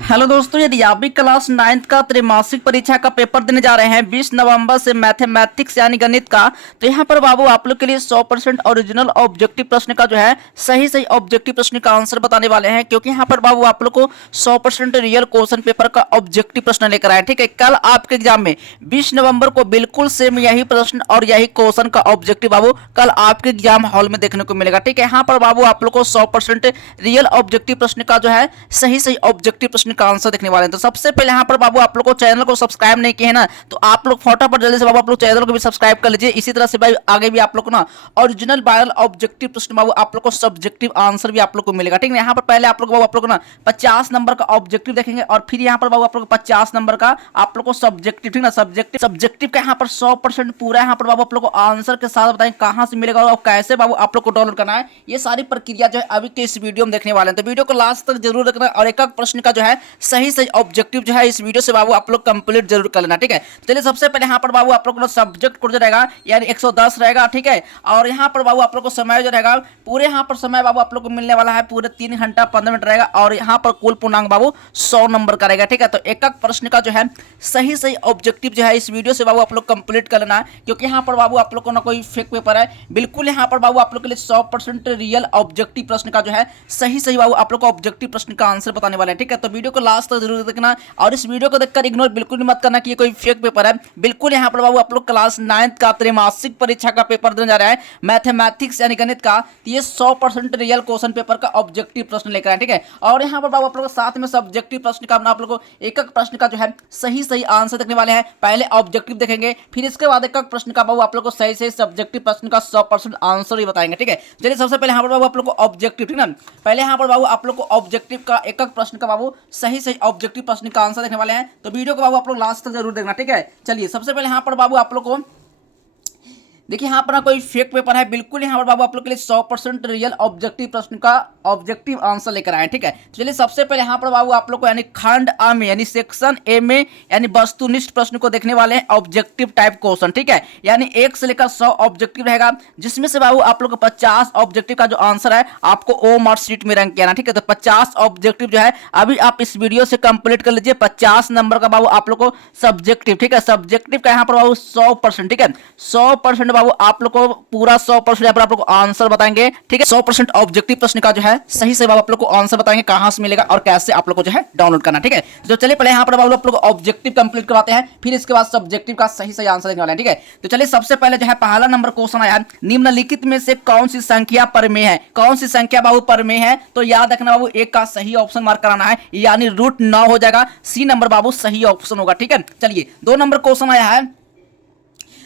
Hello दोस्तों, यदि आप भी क्लास 9th का त्रैमासिक परीक्षा का पेपर देने जा रहे हैं 20 नवंबर से मैथमेटिक्स यानी गणित का, तो यहाँ पर बाबू आप लोग के लिए 100% ओरिजिनल ऑब्जेक्टिव प्रश्न का जो है सही ऑब्जेक्टिव प्रश्न का आंसर बताने वाले हैं। क्योंकि यहाँ पर बाबू आप लोग को 100% रियल क्वेश्चन पेपर का ऑब्जेक्टिव प्रश्न लेकर आए। ठीक है, कल आपके एग्जाम में 20 नवंबर को बिल्कुल सेम यही प्रश्न और यही क्वेश्चन का ऑब्जेक्टिव बाबू कल आपके एग्जाम हॉल में देखने को मिलेगा। ठीक है, यहाँ पर बाबू आप लोग को 100% रियल ऑब्जेक्टिव प्रश्न का जो है सही ऑब्जेक्टिव प्रश्न का आंसर देखने वाले हैं। तो सबसे पहले यहाँ पर बाबू आप लोग को चैनल को सब्सक्राइब नहीं किए हैं ना, तो आप लोग फटाफट जल्दी से बाबू आप लोग चैनल को भी सब्सक्राइब कर लीजिए। इसी तरह से भाई आगे भी आप लोग को ना ओरिजिनल वायरल ऑब्जेक्टिव प्रश्न बाबू आप लोग को सब्जेक्टिव आंसर भी आप लोग को मिलेगा। ठीक है, यहाँ पर पहले आप लोग बाबू आप लोग ना 50 नंबर का ऑब्जेक्टिव देखेंगे और फिर यहाँ पर बाबू आप लोग 50 नंबर का आप लोग को सब्जेक्टिव, ठीक ना, सब्जेक्टिव का यहाँ पर 100% पूरा यहाँ पर बाबू आप लोग को आंसर के साथ बताएं कहां से मिलेगा और कैसे बाबू आप लोग को डाउनलोड करना है। ये सारी प्रक्रिया जो है अभी के इस वीडियो में देखने वाले हैं, तो वीडियो को लास्ट तक जरूर रखना और एक प्रश्न का जो है सही ऑब्जेक्टिव जो है इस वीडियो से बाबू आप लोग कंप्लीट जरूर कर लेना। ठीक है, चलिए सबसे पहले यहाँ पर बाबू आप लोग को सब्जेक्ट कोड जो रहेगा यानी 110 रहेगा। ठीक है, और यहाँ पर बाबू आप लोग को समय जो रहेगा पूरे यहाँ पर समय बाबू आप लोग को मिलने वाला है पूरे 3 घंटा 15 मिनट रहेगा और यहाँ पर कुल पूर्णांक बाबू 100 नंबर का रहेगा। ठीक है, तो एक प्रश्न का जो है सही ऑब्जेक्टिव जो है इस वीडियो से बाबू आप लोग कंप्लीट कर लेना, क्योंकि यहाँ पर बाबू आप लोग को ना कोई फेक पेपर है, बिल्कुल यहाँ पर बाबू आप लोग के लिए 100% रियल ऑब्जेक्टिव प्रश्न का जो है सही बाबू आप लोग को ऑब्जेक्टिव प्रश्न का आंसर बताने वाले हैं। ठीक है, तो वीडियो को लास्ट तक जरूर देखना और इस वीडियो को देखकर इग्नोर बिल्कुल भी मत करना कि ये कोई फेक पेपर है। बिल्कुल यहाँ पर बाबू आप लोग क्लास 9th का त्रैमासिक परीक्षा का पेपर देने जा रहा है मैथमेटिक्स यानी गणित का, तो ये 100% रियल क्वेश्चन पेपर का ऑब्जेक्टिव प्रश्न लेकर आए। ठीक है, और यहाँ पर बाबू आप लोग साथ में सब्जेक्टिव प्रश्न का आप लोग को एक प्रश्न का जो है सही आंसर देखने वाले हैं। पहले ऑब्जेक्टिव देखेंगे, फिर इसके बाद एक प्रश्न का बाबू आप लोग को सही सब्जेक्टिव प्रश्न का 100% आंसर ही बताएंगे। ठीक है, चलिए सबसे पहले यहाँ पर बाबू आप लोग को ऑब्जेक्टिव, ठीक ना, पहले यहाँ पर बाबू आप लोग को ऑब्जेक्टिव का एक प्रश्न का बाबू सही ऑब्जेक्टिव प्रश्न का आंसर देखने वाले हैं, तो वीडियो को बाबू आप लोग लास्ट तक जरूर देखना। ठीक है, चलिए सबसे पहले यहाँ पर बाबू आप लोग को देखिए यहाँ पर ना कोई फेक पेपर है, बिल्कुल यहाँ पर बाबू आप लोग के लिए 100% रियल ऑब्जेक्टिव प्रश्न का ऑब्जेक्टिव आंसर लेकर आए। ठीक है, चलिए सबसे पहले यहाँ पर बाबू आप लोग को यानी खंड आ में यानी सेक्शन ए में यानी वस्तुनिष्ठ प्रश्न को देखने वाले हैं ऑब्जेक्टिव टाइप क्वेश्चन। ठीक है, यानी 1 से लेकर 100 ऑब्जेक्टिव रहेगा, जिसमें से बाबू आप लोग को 50 ऑब्जेक्टिव का जो आंसर है आपको ओ मार्क्स शीट में रैंक किया ना। ठीक है, तो 50 ऑब्जेक्टिव जो है अभी आप इस वीडियो से कंप्लीट कर लीजिए। 50 नंबर का बाबू आप लोग को सब्जेक्टिव, ठीक है, सब्जेक्टिव का यहाँ पर बाबू 100%, ठीक है, 100% बाबू आप लोग को पूरा 100% यहाँ पर आप लोग को आंसर बताएंगे। ठीक है, 100% ऑब्जेक्टिव प्रश्न का जो है सही बाबू आप लोग को आंसर बताएंगे कहां से मिलेगा और कैसे आप लोग को जो है डाउनलोड करना। ठीक है, तो चलिए पहले यहाँ पर बाबू आप लोग ऑब्जेक्टिव कंप्लीट करवाते हैं, फिर इसके बाद सब्जेक्टिव का सही आंसर देने वाले हैं। ठीक है, तो चलिए सबसे पहले जो है पहला नंबर क्वेश्चन आया है, निम्नलिखित में से कौन सी संख्या परमेय है, कौन सी संख्या बाबू परमेय है, तो याद रखना बाबू एक का सही ऑप्शन मार्क कराना है, यानी √9 हो जाएगा, सी नंबर बाबू सही ऑप्शन होगा। ठीक है, चलिए 2 नंबर क्वेश्चन आया है,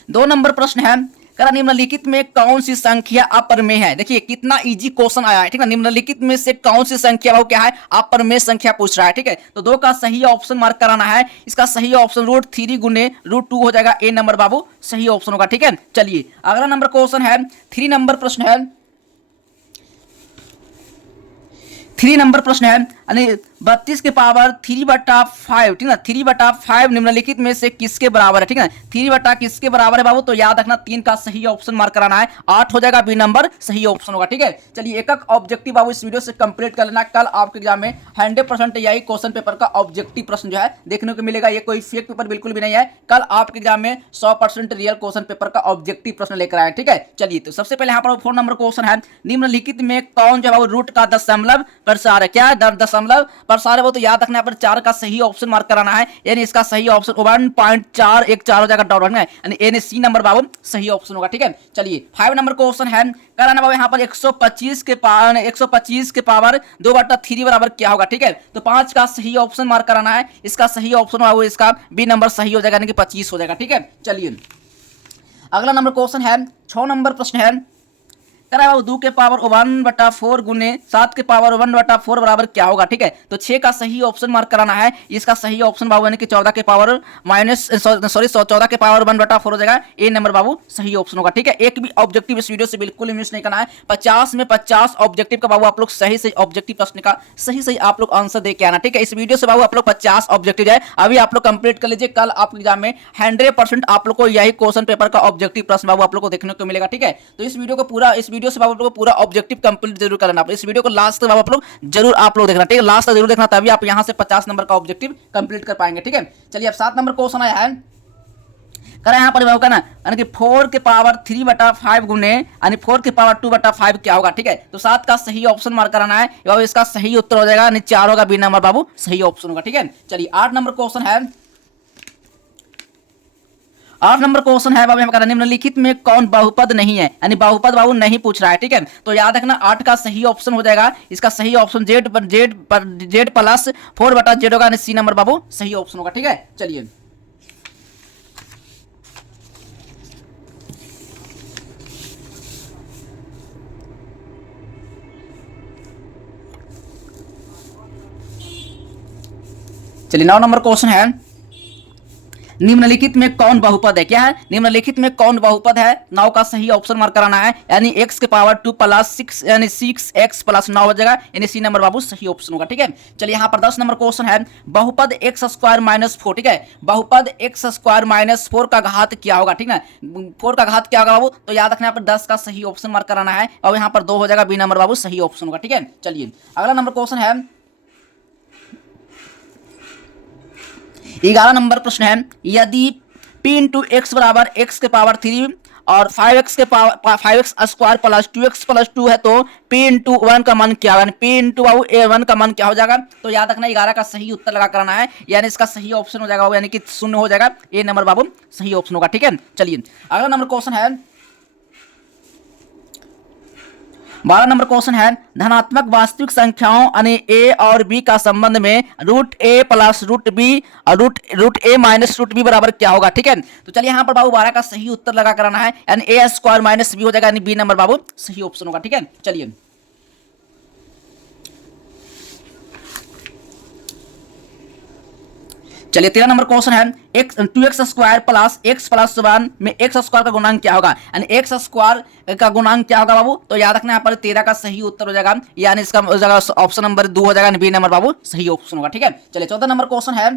2 नंबर प्रश्न है, निम्नलिखित में कौन सी संख्या अपरमेय है। देखिए कितना इजी क्वेश्चन आया है। ठीक है, निम्नलिखित में से कौन सी संख्या वो क्या है, अपरमेय संख्या पूछ रहा है। ठीक है, तो 2 का सही ऑप्शन मार्क कराना है, इसका सही ऑप्शन √3 गुने √2 हो जाएगा, ए नंबर बाबू सही ऑप्शन होगा। ठीक है, चलिए अगला नंबर क्वेश्चन है, 3 नंबर प्रश्न है, 3 नंबर प्रश्न है, यानी 32 के पावर 3/5, ठीक है, 3/5 निम्नलिखित में से किसके बराबर है। ठीक है, 3 किसके बराबर है बाबू, तो याद रखना 3 का सही ऑप्शन मार्क कराना है, 8 हो जाएगा, बी नंबर सही ऑप्शन होगा। ठीक है, चलिए एक ऑब्जेक्टिव बाबू इस वीडियो से कंप्लीट कर लेना, कल आपके एग्जाम में 100% यही क्वेश्चन पेपर का ऑब्जेक्टिव प्रश्न जो है देखने को मिलेगा, ये कोई फेक पेपर बिल्कुल भी नहीं है, कल आपके एग्जाम में 100% रियल क्वेश्चन पेपर का ऑब्जेक्टिव प्रश्न लेकर आए। ठीक है, चलिए तो सबसे पहले यहाँ पर 4 नंबर क्वेश्चन है, निम्नलिखित में कौन जो है रूट का दशमलव प्रसार है, क्या दशमलव प्रसार है वो, तो याद रखना है पर 4 का सही ऑप्शन मार्क कराना है, यानी इसका सही ऑप्शन 1.414 हो जाएगा, डॉट रखना है, यानी सी नंबर बाबू सही ऑप्शन होगा। ठीक है, चलिए 5 नंबर क्वेश्चन है, कराना बाबू यहाँ पर 125 के पावर 2/3 बराबर क्या होगा। ठीक है, तो 5 का सही ऑप्शन मार्क कराना है, इसका सही ऑप्शन बाबू इसका बी नंबर सही हो जाएगा, यानी कि 25 हो जाएगा। ठीक है, चलिए अगला नंबर क्वेश्चन है, 6 नंबर प्रश्न है, 2 के पावर 1/4 गुने 7 के पावर 1/4 बराबर क्या होगा। ठीक है, तो 6 का सही ऑप्शन मार्क कराना है, इसका सही ऑप्शन बाबू यानी कि 14 के पावर 1/4 हो जाएगा, ए नंबर बाबू सही ऑप्शन होगा। ठीक है, एक भी ऑब्जेक्टिव इस वीडियो से बिल्कुल मिस नहीं करना है, 50 में 50 ऑब्जेक्टिव का बाबू आप लोग सही ऑब्जेक्टिव प्रश्न का सही आप लोग आंसर दे के आना। ठीक है, इस वीडियो से बाबू आप लोग 50 ऑब्जेक्टिव है अभी आप लोग कंप्लीट कर लीजिए, कल आपके एग्जाम में 100% आप लोग को यही क्वेश्चन पेपर का ऑब्जेक्टिव प्रश्न बाबू आप लोग को देखने को मिलेगा। ठीक है, तो इस वीडियो को पूरा इस वीडियो वीडियो से बाबू आप लोग को पूरा ऑब्जेक्टिव कंप्लीट जरूर करना। इस वीडियो को लास्ट तक बाबू आप लोग जरूर देखना, ठीक है, लास्ट तक जरूर देखना, तभी आप यहाँ से 50 नंबर का ऑब्जेक्टिव कंप्लीट कर पाएंगे, ठीक है। चलिए अब 7 नंबर क्वेश्चन आया है, करा यहाँ पर का ना, यानी कि 4 के पावर 3/5 गुने यानी 4 के पावर 2/5 क्या होगा, ठीक है। तो 7 का सही ऑप्शन मार्क कराना है, बाबू इसका सही उत्तर हो जाएगा यानी 4 होगा, बी नंबर बाबू सही ऑप्शन होगा, ठीक है। चलिए 8 नंबर क्वेश्चन है, 8 नंबर क्वेश्चन है बाबू हम कह रहे हैं निम्नलिखित में कौन बहुपद नहीं है, यानी बहुपद बाबू नहीं पूछ रहा है, ठीक है। तो याद रखना 8 का सही ऑप्शन हो जाएगा, इसका सही ऑप्शन जेड प्लस 4/z होगा, यानी सी नंबर बाबू सही ऑप्शन होगा, ठीक है। चलिए चलिए 9 नंबर क्वेश्चन है, निम्नलिखित में कौन बहुपद है, क्या है, निम्नलिखित में कौन बहुपद है, 9 का सही ऑप्शन मार्क कराना है, यानी x के पावर 2 प्लस 6 यानी 6x प्लस 9 हो जाएगा, यानी सी नंबर बाबू सही ऑप्शन होगा, ठीक है। चलिए यहाँ पर 10 नंबर क्वेश्चन है, बहुपद x स्क्वायर माइनस 4, ठीक है, बहुपद x स्क्वायर माइनस 4 का घात क्या होगा, ठीक है, 4 का घात क्या होगा बाबू, तो याद रखना यहाँ पर 10 का सही ऑप्शन मार्क कराना है, और यहाँ पर 2 हो जाएगा, बी नंबर बाबू सही ऑप्शन होगा, ठीक है। चलिए अगला नंबर क्वेश्चन है, 11 नंबर प्रश्न है, यदि p इंटू एक्स बराबर x के पावर 3 और 5x के power 5x square plus 2x plus 2 है, तो p इंटू 1 का मान क्या होगा, p इंटू बाबू 1 का मान क्या हो जाएगा, तो याद रखना 11 का सही उत्तर लगा कराना है, यानी इसका सही ऑप्शन हो जाएगा यानी कि 0 हो जाएगा, ए नंबर बाबू सही ऑप्शन होगा, ठीक है। चलिए अगला नंबर क्वेश्चन है, 12 नंबर क्वेश्चन है, धनात्मक वास्तविक संख्याओं यानी a और b का संबंध में root a plus root b और root a minus root b बराबर क्या होगा, ठीक है। तो चलिए यहाँ पर बाबू 12 का सही उत्तर लगा कराना है, यानी a स्क्वायर माइनस b हो जाएगा, यानी बी नंबर बाबू सही ऑप्शन होगा, ठीक है। चलिए चलिए 13 नंबर क्वेश्चन है, 2x square plus x plus 1 में x स्क्वायर का गुणांक क्या होगा, यानी x स्क्वायर का गुणांक क्या होगा बाबू, तो याद रखना यहाँ पर 13 का सही उत्तर हो जाएगा, यानी इसका हो जाएगा ऑप्शन नंबर 2 हो जाएगा, बी नंबर बाबू सही ऑप्शन होगा, ठीक है। चलिए 14 नंबर क्वेश्चन है,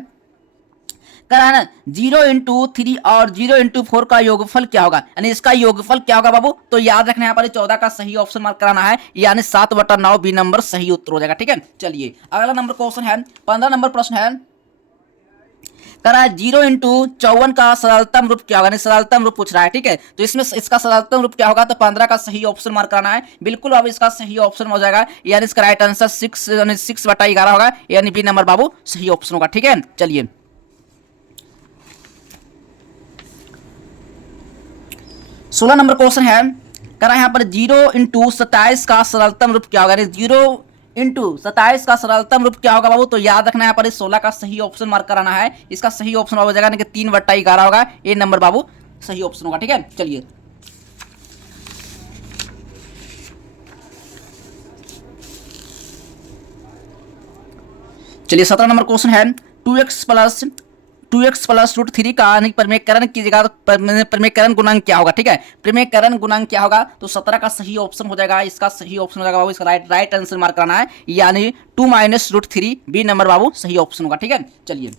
करा है ना 0 इंटू 3 और 0 इंटू 4 का योगफल क्या होगा, यानी इसका योगफल क्या होगा बाबू, तो याद रखना यहाँ पर 14 का सही ऑप्शन मार्क कराना है, यानी 7/9 बी नंबर सही उत्तर हो जाएगा, ठीक है। चलिए अगला नंबर क्वेश्चन है, 15 नंबर प्रश्न है, करा 0 इंटू 54 का सरलतम रूप क्या होगा, यानी सरलतम रूप पूछ रहा है, ठीक है। तो इसमें इसका सरलतम रूप क्या होगा, तो 15 का सही ऑप्शन मार्क करना है, बिल्कुल अब इसका सही ऑप्शन हो जाएगा, यानी इसका राइट आंसर 6/11 होगा, यानी बी नंबर बाबू सही ऑप्शन होगा, ठीक है। चलिए 16 नंबर क्वेश्चन है, करा यहाँ पर 0 इंटू 27 का सरलतम रूप क्या होगा, 0 इंटू 27 का सरलतम रूप क्या होगा बाबू, तो याद रखना यहाँ पर 16 का सही ऑप्शन मार्क कराना है, इसका सही ऑप्शन हो जाएगा 3/11 होगा, ए नंबर बाबू सही ऑप्शन होगा, ठीक है। चलिए चलिए 17 नंबर क्वेश्चन है, 2x प्लस रूट 3 का प्रमेयकरण की जगह प्रमेयकरण गुणांक क्या होगा, ठीक है, प्रमेयकरण गुणांक क्या होगा, तो 17 का सही ऑप्शन हो जाएगा, इसका सही ऑप्शन हो जाएगा बाबू, इसका राइट आंसर मार्क कराना है, यानी 2 माइनस रूट 3 बी नंबर बाबू सही ऑप्शन होगा, ठीक है। चलिए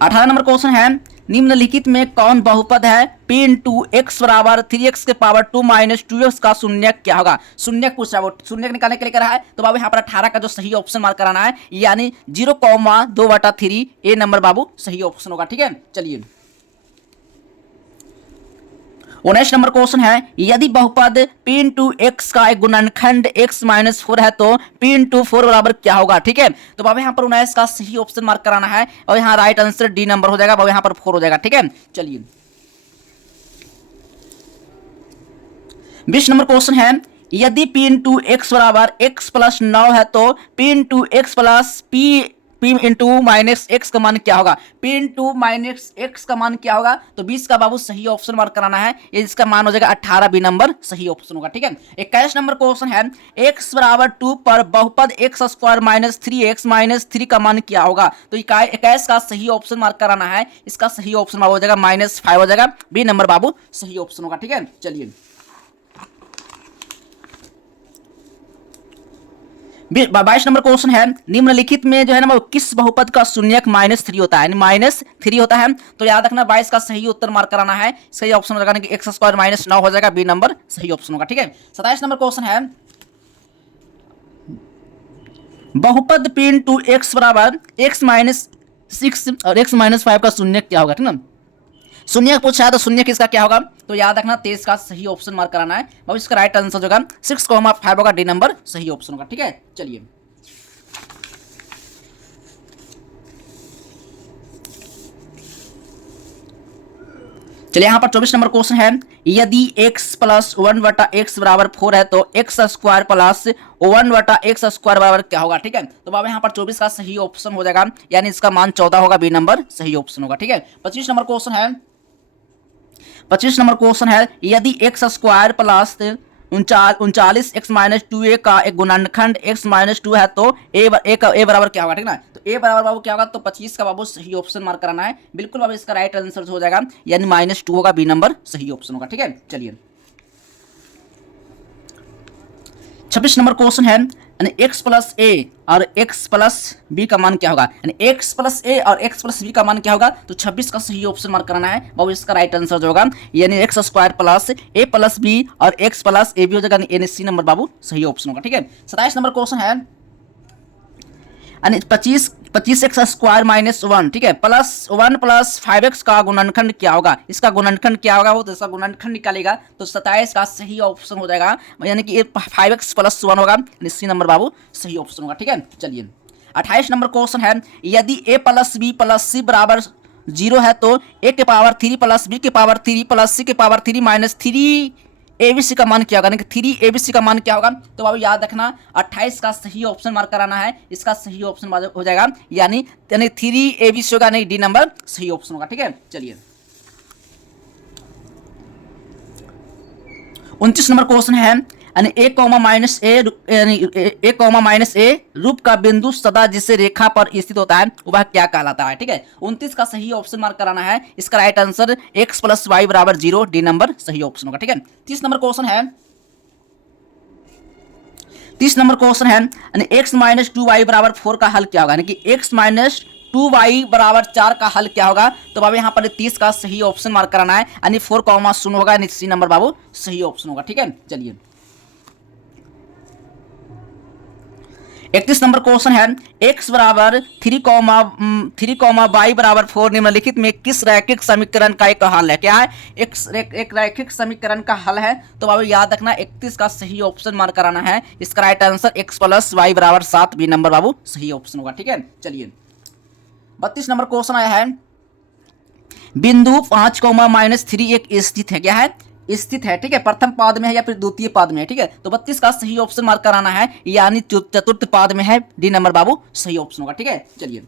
18 नंबर क्वेश्चन है, निम्नलिखित में कौन बहुपद है, p इंटू एक्स बराबर 3x के पावर 2 माइनस 2x का शून्य क्या होगा, शून्य पूछ रहा है, वो शून्य निकालने के लिए करा है, तो बाबू यहाँ पर 18 का जो सही ऑप्शन मार्क कराना है, यानी 0,2/3 ए नंबर बाबू सही ऑप्शन होगा, ठीक है। चलिए 19 नंबर क्वेश्चन है, यदि बहुपद p इंटू एक्स का एक गुणनखंड x माइनस 4 है, तो p इंटू 4 बराबर क्या होगा, ठीक है। तो बाबा यहाँ पर 19 का सही ऑप्शन मार्क कराना है, और यहाँ राइट आंसर डी नंबर हो जाएगा, बाबा यहाँ पर 4 हो जाएगा, ठीक है। चलिए 20 नंबर क्वेश्चन है, यदि p इंटू एक्स बराबर x प्लस 9 है, तो p into x plus p into minus x का मान क्या होगा, p इंटू माइनस एक्स का मान क्या होगा, तो 20 का बाबू सही ऑप्शन मार्क कराना है, ये इसका मान हो जाएगा 18 बी नंबर सही ऑप्शन होगा, ठीक है। 21 नंबर क्वेश्चन है, x बराबर 2 पर बहुपद x square minus 3x minus 3 का मान क्या होगा, तो 21 का सही ऑप्शन मार्क कराना है, इसका सही ऑप्शन हो जाएगा -5 हो जाएगा, बी नंबर बाबू सही ऑप्शन होगा, ठीक है। चलिए 22 नंबर क्वेश्चन है, निम्नलिखित में जो है ना वो किस बहुपद का शून्यक -3 होता है, -3 होता है। तो याद रखना 22 का सही उत्तर मार्क कराना है। सही ऑप्शन लगाने की x² -9 हो जाएगा, बी नंबर सही ऑप्शन होगा। ठीक है, 27 नंबर क्वेश्चन है, बहुपद पिन टू x बराबर x-6 और x-5 का शून्यक क्या होगा। ठीक ना, शून्यक पूछा है तो शून्यक इसका क्या होगा, तो याद रखना 23 का सही ऑप्शन मार्क कराना है। अब इसका राइट आंसर जो होगा 6,5 होगा, डी नंबर सही ऑप्शन होगा। ठीक है, चलिए यहाँ पर 24 नंबर क्वेश्चन है, यदि x + 1/x बराबर 4 है तो x² + 1/x² बराबर क्या होगा। ठीक है, तो बाबा यहाँ पर 24 का सही ऑप्शन हो जाएगा, यानी इसका मान 14 होगा, बी नंबर सही ऑप्शन होगा। ठीक है, 25 नंबर क्वेश्चन है, 25 नंबर क्वेश्चन है, यदि x² + 39x-2a का एक गुणनखंड x-2 है तो a बराबर क्या होगा। ठीक ना, तो a बराबर बाबू क्या होगा, तो 25 का बाबू सही ऑप्शन मार्क कराना है। बिल्कुल बाबू इसका राइट आंसर हो जाएगा, यानी -2 होगा, बी नंबर सही ऑप्शन होगा। ठीक है, चलिए 26 नंबर क्वेश्चन है, यानी x + a और x + b का मान क्या होगा, यानी x + a और x + b का मान क्या होगा, तो 26 का सही ऑप्शन मार्क कराना है बाबू। इसका राइट आंसर जो होगा, यानी x² + a + b और x + a b हो जाएगा, यानी सी नंबर बाबू सही ऑप्शन होगा। ठीक है, 27 नंबर क्वेश्चन है, यानी 25x² -1, ठीक है, +1 + 5x का गुणनखंड क्या होगा। इसका गुणनखंड क्या होगा, वो तो इसका गुणनखंड निकालेगा तो 27 का सही ऑप्शन हो जाएगा, यानी कि 5x + 1 होगा, यानी सी नंबर बाबू सही ऑप्शन होगा। ठीक है, चलिए 28 नंबर क्वेश्चन है, यदि a + b + c बराबर 0 है तो a के पावर 3 + b के पावर 3 + c के पावर 3 -3 ABC का मान क्या होगा, यानी कि 3 ABC का मान क्या होगा। तो बाबू याद रखना 28 का सही ऑप्शन मार्क कराना है। इसका सही ऑप्शन हो जाएगा, यानी 3 ABC होगा, नहीं डी नंबर सही ऑप्शन होगा। ठीक है, चलिए 29 नंबर क्वेश्चन है, यानी a, रूप का बिंदु सदा जिसे रेखा पर स्थित होता है वह क्या कहलाता है। ठीक है, 29 का सही ऑप्शन मार्क कराना है। इसका right answer x + y = 0, D number सही ऑप्शन होगा। ठीक है, 30 नंबर क्वेश्चन है, 30 नंबर क्वेश्चन है, यानी x - 2y = 4 का हल क्या होगा, यानी कि x - 2y = 4 का हल क्या होगा। तो बाबू यहाँ पर 30 का सही ऑप्शन मार्क कराना है, यानी 4,0 होगा, यानी सी नंबर बाबू सही ऑप्शन होगा। ठीक है, चलिए 31 नंबर क्वेश्चन है, x = 3, y = 4 निम्नलिखित में किस रैखिक समीकरण का एक हल है। क्या है, एक रैखिक समीकरण का हल है। तो बाबू याद रखना 31 का सही ऑप्शन मार्क कराना है। इसका right answer x + y = 7, B number बाबू सही ऑप्शन होगा। ठीक है, चलिए 32 नंबर क्वेश्चन आया है, बिंदु 5, -3 एक स्थित है, क्या है, स्थित है। ठीक है, प्रथम पाद में है या फिर द्वितीय पाद में है। ठीक है, तो 32 का सही ऑप्शन मार्क कराना है, यानी चतुर्थ पाद में है, डी नंबर बाबू सही ऑप्शन होगा। ठीक है, चलिए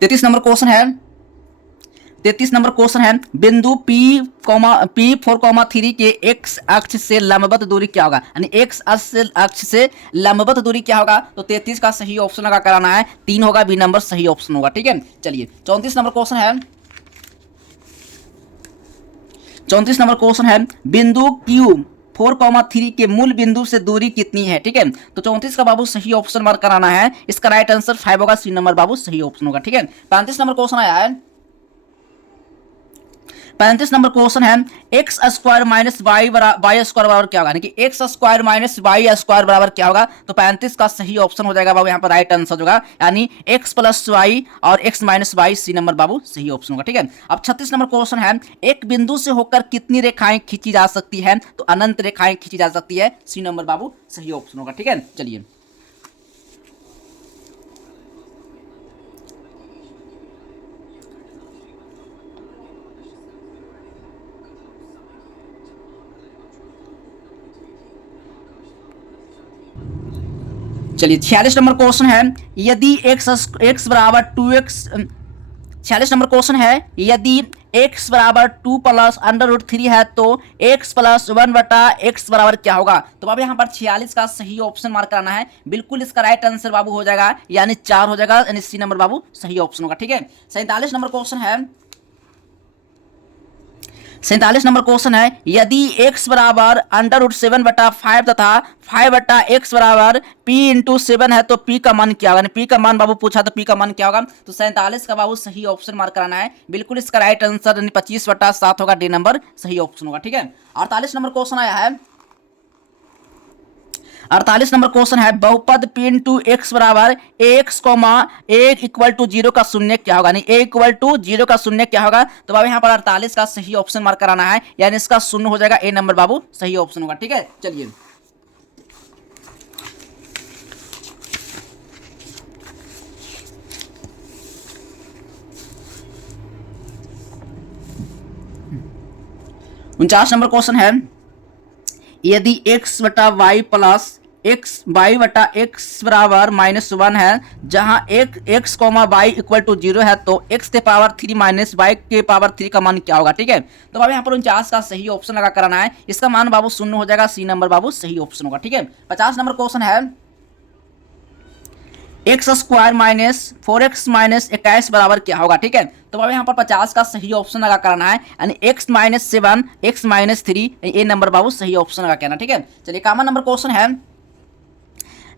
33 नंबर क्वेश्चन है, 33 नंबर क्वेश्चन है, बिंदु P4,3 के x अक्ष से लंबवत दूरी क्या होगा, यानी x अक्ष से लंबवत दूरी क्या होगा। तो 33 का सही ऑप्शन लगा कराना है, 3 होगा, बी नंबर सही ऑप्शन होगा। ठीक है, चलिए 34 नंबर क्वेश्चन है, 34 नंबर क्वेश्चन है, बिंदु Q4,3 के मूल बिंदु से दूरी कितनी है। ठीक है, तो 34 का बाबू सही ऑप्शन मार्क कराना है। इसका राइट आंसर 5 होगा, सी नंबर बाबू सही ऑप्शन होगा। ठीक है, 35 नंबर क्वेश्चन आया है, 35 नंबर क्वेश्चन है, x² - y बराबर क्या होगा, यानी कि x² - y² बराबर क्या होगा। तो 35 का सही ऑप्शन हो जाएगा बाबू, यहाँ पर राइट आंसर होगा, यानी x + y और x - y, सी नंबर बाबू सही ऑप्शन होगा। ठीक है, अब 36 नंबर क्वेश्चन है, एक बिंदु से होकर कितनी रेखाएं खींची जा सकती है। तो अनंत रेखाएं खींची जा सकती है, सी नंबर बाबू सही ऑप्शन होगा। ठीक है, चलिए चलिए 46 नंबर क्वेश्चन है, यदि x = 2x 46 नंबर क्वेश्चन है, यदि x बराबर 2 प्लस अंडर रूट 3 है तो x प्लस 1 बटा x बराबर क्या होगा। तो बाबू यहाँ पर 46 का सही ऑप्शन मार्क कराना है। बिल्कुल इसका राइट आंसर बाबू हो जाएगा यानी 4 हो जाएगा, यानी सी नंबर बाबू सही ऑप्शन होगा। ठीक है, 47 नंबर क्वेश्चन है, 47 नंबर क्वेश्चन है, यदि x बराबर अंडर रूट 7 बटा 5 तथा 5 बटा x बराबर p इंटू 7 है तो p का मान क्या होगा। p का मान बाबू पूछा तो p का मान क्या होगा। तो 47 का बाबू सही ऑप्शन मार्क कराना है। बिल्कुल इसका राइट आंसर यानी 25 बटा 7 होगा, डी नंबर सही ऑप्शन होगा। ठीक है, 48 नंबर क्वेश्चन आया है, 48 नंबर क्वेश्चन है, बहुपद p इंटू एक्स बराबर एक्स कॉमा एक इक्वल टू 0 का शून्य क्या होगा, यानी a इक्वल टू 0 का शून्य क्या होगा। तो बाबू यहाँ पर 48 का सही ऑप्शन मार्क कराना है, यानी इसका शून्य हो जाएगा, ए नंबर बाबू सही ऑप्शन होगा। ठीक है, चलिए 49 नंबर क्वेश्चन है, यदि x बटा वाई प्लस एक्स वाई बटा एक्स बराबर -1 है, जहां x comma y equal to 0 है तो x के पावर 3 माइनस वाई के पावर 3 का मान क्या होगा। ठीक है, तो बाबू यहाँ पर 49 का सही ऑप्शन लगा कराना है, इसका मान बाबू शून्य हो जाएगा, सी नंबर बाबू सही ऑप्शन होगा। ठीक है, 50 नंबर क्वेश्चन है, x square minus 4x minus 21 बराबर क्या होगा। ठीक है, तो बाबू यहाँ पर 50 का सही ऑप्शन लगा करना है, यानी x माइनस 7 x माइनस 3, ये नंबर बाबू सही ऑप्शन लगा कहना। ठीक है, चलिए 51 नंबर क्वेश्चन है,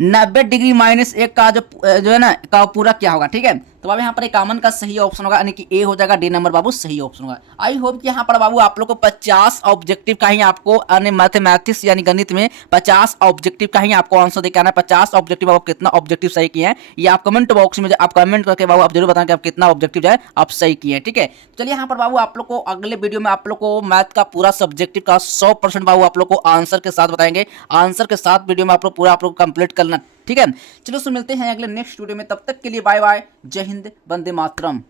90 डिग्री माइनस 1 का जो है ना का पूरा क्या होगा। ठीक है, तो बाबू यहाँ पर 51 का सही ऑप्शन होगा, यानी कि ए हो जाएगा, डी नंबर बाबू सही ऑप्शन होगा। आई होप कि यहाँ पर बाबू आप लोग को 50 ऑब्जेक्टिव का ही आपको मैथमेटिक्स यानी गणित में 50 ऑब्जेक्टिव का ही आपको आंसर देकर आना है। 50 ऑब्जेक्टिव आप कितना ऑब्जेक्टिव सही किए हैं ये आप कमेंट बॉक्स में आप कमेंट करके बाबू आप जरूर बताएं कि आप कितना ऑब्जेक्टिव जो है आप सही किए हैं। ठीक है, चलिए यहाँ पर बाबू आप लोग को अगले वीडियो में आप लोग को मैथ का पूरा सब्जेक्टिव का 100% बाबू आप लोग को आंसर के साथ बताएंगे। आंसर के साथ वीडियो में आप लोग पूरा आप लोग कंप्लीट करना। ठीक है, चलो मिलते हैं अगले नेक्स्ट वीडियो में, तब तक के लिए बाय बाय, जय हिंद, वंदे मातरम।